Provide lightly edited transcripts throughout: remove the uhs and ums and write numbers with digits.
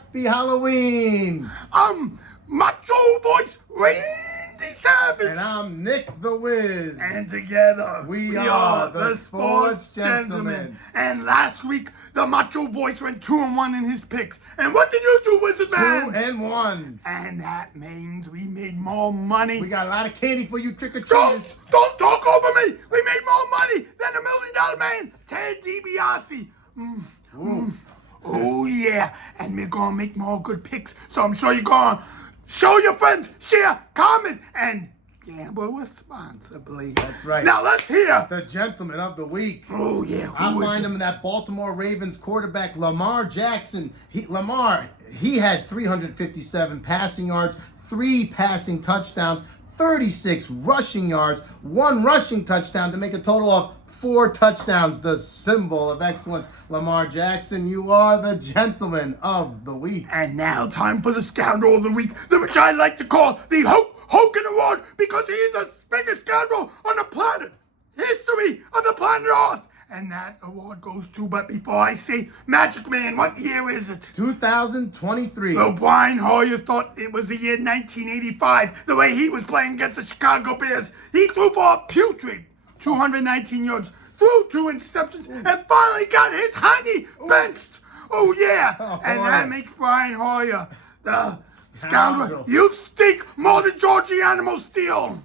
Happy Halloween! I'm Macho Voice Randy Savage. And I'm Nick the Wiz. And together we are the Sports Gentlemen. And last week, the Macho Voice went 2-1 in his picks. And what did you do, Wizard Man? 2-1. And that means we made more money. We got a lot of candy for you trick-or-treaters. Don't talk over me. We made more money than the $1 Million Man, Ted DiBiase. Oh, yeah. And we're going to make more good picks. So I'm sure you're going to show your friends, share, comment, and gamble responsibly. That's right. Now let's hear the Gentleman of the Week. Oh, yeah. I'll find him in that Baltimore Ravens quarterback, Lamar Jackson. He had 357 passing yards, 3 passing touchdowns, 36 rushing yards, 1 rushing touchdown to make a total of 4 touchdowns, the symbol of excellence. Lamar Jackson, you are the Gentleman of the Week. And now time for the Scoundrel of the Week, which I like to call the Hogan Award, because he is the biggest scoundrel on the planet, history of the planet Earth. And that award goes to, but before I say Magic Man, what year is it? 2023. Well, Brian Hoyer thought it was the year 1985, the way he was playing against the Chicago Bears. He threw for a putrid 219 yards, threw 2 interceptions, and finally got his honey benched. Oh, yeah. And that makes Brian Hoyer the scoundrel. You stink more than Georgie Animal Steel.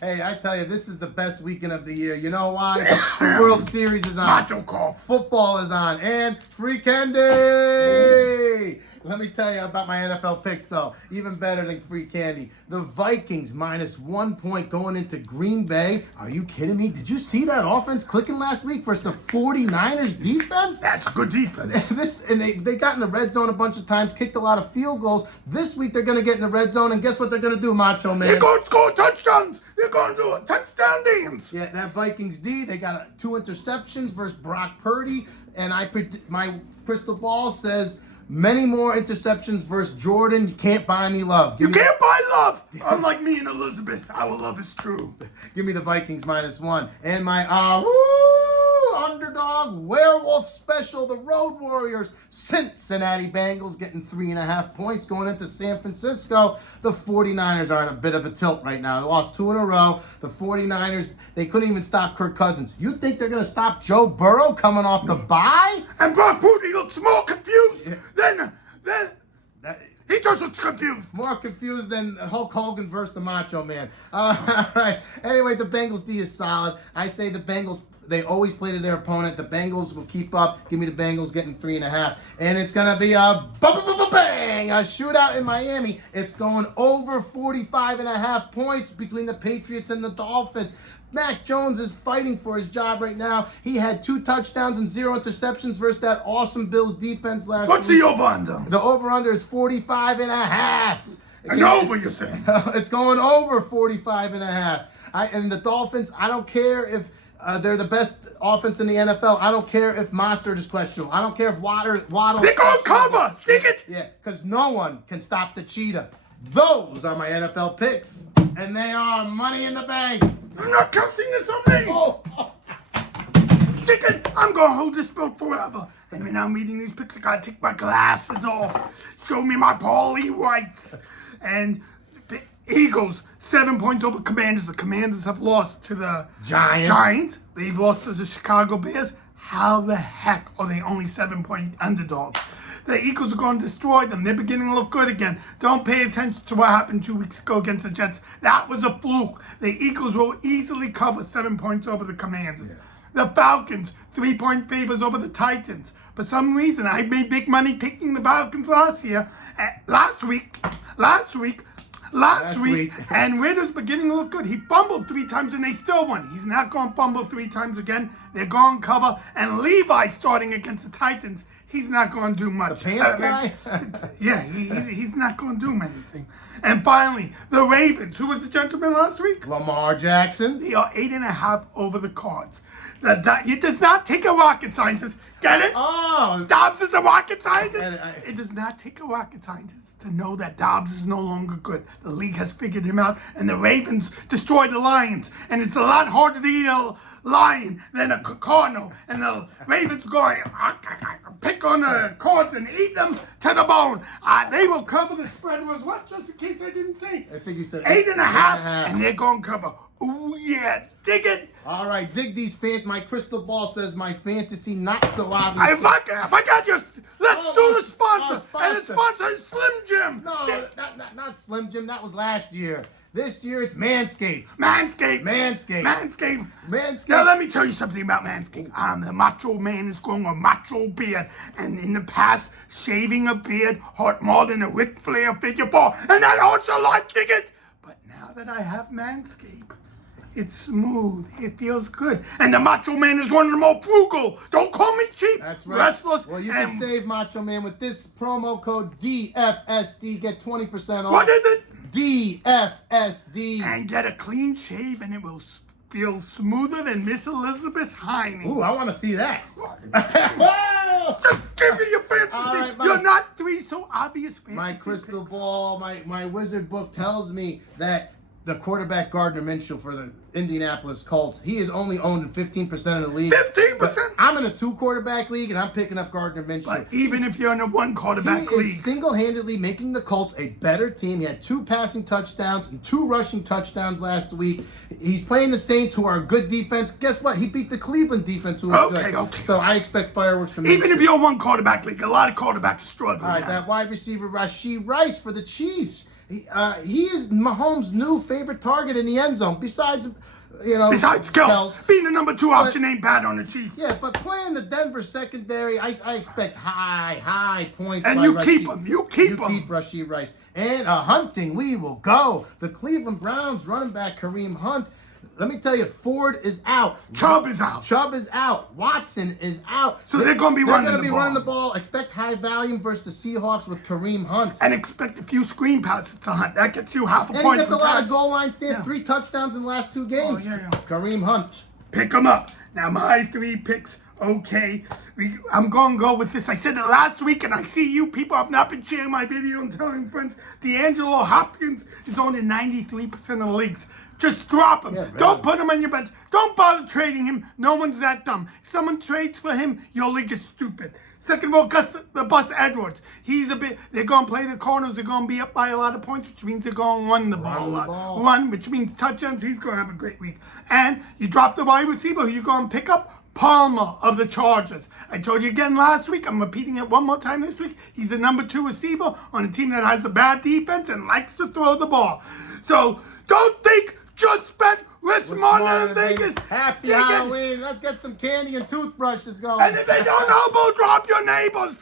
Hey, I tell you, this is the best weekend of the year. You know why? The World Series is on. Macho call. Football is on. And free candy! Let me tell you about my NFL picks, though. Even better than free candy. The Vikings -1 point going into Green Bay. Are you kidding me? Did you see that offense clicking last week versus the 49ers defense? That's good defense. They got in the red zone a bunch of times, kicked a lot of field goals. This week they're going to get in the red zone, and guess what they're going to do, Macho Man? They're going to score touchdowns. They're going to do a touchdown dance. Yeah, that Vikings D, they got 2 interceptions versus Brock Purdy, and my crystal ball says many more interceptions versus Jordan. You can't buy me love. You can't buy love. Unlike me and Elizabeth, our love is true. Give me the Vikings -1. And my underdog werewolf special, the Road Warriors, Cincinnati Bengals getting 3.5 points going into San Francisco. The 49ers are in a bit of a tilt right now. They lost 2 in a row. The 49ers, they couldn't even stop Kirk Cousins. You think they're going to stop Joe Burrow coming off the bye? And Brock Purdy looks more confused than he just looks confused. More confused than Hulk Hogan versus the Macho Man. All right. Anyway, the Bengals D is solid. I say the Bengals, they always play to their opponent. The Bengals will keep up. Give me the Bengals getting 3.5. And it's going to be a bang, a shootout in Miami. It's going over 45.5 points between the Patriots and the Dolphins. Mac Jones is fighting for his job right now. He had 2 touchdowns and 0 interceptions versus that awesome Bills defense last week. What's the over-under? The over-under is 45.5. An over, you say? It's going over 45.5. And the Dolphins, I don't care if they're the best offense in the NFL. I don't care if Mostert is questionable. I don't care if Waddle. They're going to cover. Dig it. Yeah, because no one can stop the cheetah. Those are my NFL picks, and they are money in the bank. I'm not cussing this on me. Oh. Chicken, I'm going to hold this belt forever. And when I'm reading these picks, I got to take my glasses off. Show me my Paulie Whites. And the Eagles, 7 points over Commanders. The Commanders have lost to the Giants. They've lost to the Chicago Bears. How the heck are they only 7-point underdogs? The Eagles are going to destroy them. They're beginning to look good again. Don't pay attention to what happened 2 weeks ago against the Jets. That was a fluke. The Eagles will easily cover 7 points over the Commanders. Yeah. The Falcons, 3-point favors over the Titans. For some reason, I made big money picking the Falcons last week, and Ritter's beginning to look good. He fumbled 3 times and they still won. He's not going to fumble 3 times again. They're going to cover. And Levi starting against the Titans, he's not going to do much. The pants guy? Yeah, he's not going to do anything. And finally, the Ravens. Who was the gentleman last week? Lamar Jackson. They are 8.5 over the Cards. It does not take a rocket scientist. Get it? Oh. Dobbs is a rocket scientist. It does not take a rocket scientist to know that Dobbs is no longer good. The league has figured him out, and the Ravens destroyed the Lions. And it's a lot harder to eat lion, then a cardinal, and the Ravens going pick on the cards and eat them to the bone. They will cover. The spread was what? Just in case I didn't say. I think you said 8.5, and they're going to cover. Oh yeah, dig it. All right, dig these my crystal ball says my fantasy not so obvious. If I got your, let's do the sponsor. And the sponsor. sponsor is Slim Jim. No, not Slim Jim. That was last year. This year it's Manscaped. Manscaped. Manscaped. Manscaped. Manscaped. Now let me tell you something about Manscaped. I'm the macho man is growing a macho beard. And in the past, shaving a beard hurt more than a Ric Flair figure 4. And that hurts a lot, dig it? But now that I have Manscaped, it's smooth. It feels good. And the Macho Man is one of the more frugal. Don't call me cheap. That's right. Restless. Well, you can save Macho Man with this promo code DFSD. Get 20% off. What is it? DFSD. And get a clean shave, and it will feel smoother than Miss Elizabeth Heine. Ooh, I want to see that. Whoa! Just give me your fantasy. All right, You're not three so obvious fantasy. My crystal picks. ball, my wizard book tells me that the quarterback Gardner Minshew for the Indianapolis Colts, he is only owned in 15% of the league. 15%? I'm in a 2-quarterback league, and I'm picking up Gardner Minshew. But even if you're in a 1 He quarterback league, is single-handedly making the Colts a better team. He had 2 passing touchdowns and 2 rushing touchdowns last week. He's playing the Saints, who are a good defense. Guess what? He beat the Cleveland defense, who was good. Okay. So I expect fireworks from even Minshew. if you're a 1 quarterback league, a lot of quarterbacks struggle. All right, that wide receiver Rashee Rice for the Chiefs. He is Mahomes' new favorite target in the end zone. Besides Kells, being the number 2 option ain't bad on the Chiefs. Yeah, but playing the Denver secondary, I expect high points. And by you Rashee. keep him. You keep him. Keep Rashee Rice. And hunting, we will go. The Cleveland Browns running back Kareem Hunt. Let me tell you, Ford is out. Chubb is out. Chubb is out. Watson is out. So they're going to be running the ball. They're going to be running the ball. Expect high volume versus the Seahawks with Kareem Hunt. And expect a few screen passes to Hunt. That gets you half a And point. he gets a per lot time. of goal line stands, 3 touchdowns in the last 2 games. yeah. Kareem Hunt. Pick them up. Now, my 3 picks, okay. I'm going to go with this. I said it last week, and I see you people have not been sharing my video and telling friends. D'Angelo Hopkins is owned in 93% of the leagues. Just drop him. Yeah, really. Don't put him on your bench. Don't bother trading him. No one's that dumb. If someone trades for him, your league is stupid. Second of all, the Bus Edwards. They're going to play the Cardinals. They're going to be up by a lot of points, which means they're going to run the ball a lot. Run, which means touchdowns. He's going to have a great week. And you drop the wide receiver who you're going to pick up. Palmer of the Chargers. I told you again last week. I'm repeating it one more time this week. He's the number 2 receiver on a team that has a bad defense and likes to throw the ball. So don't think just bet. We're smarter than Vegas. Happy Halloween. Let's get some candy and toothbrushes going. And if they don't elbow drop your neighbors.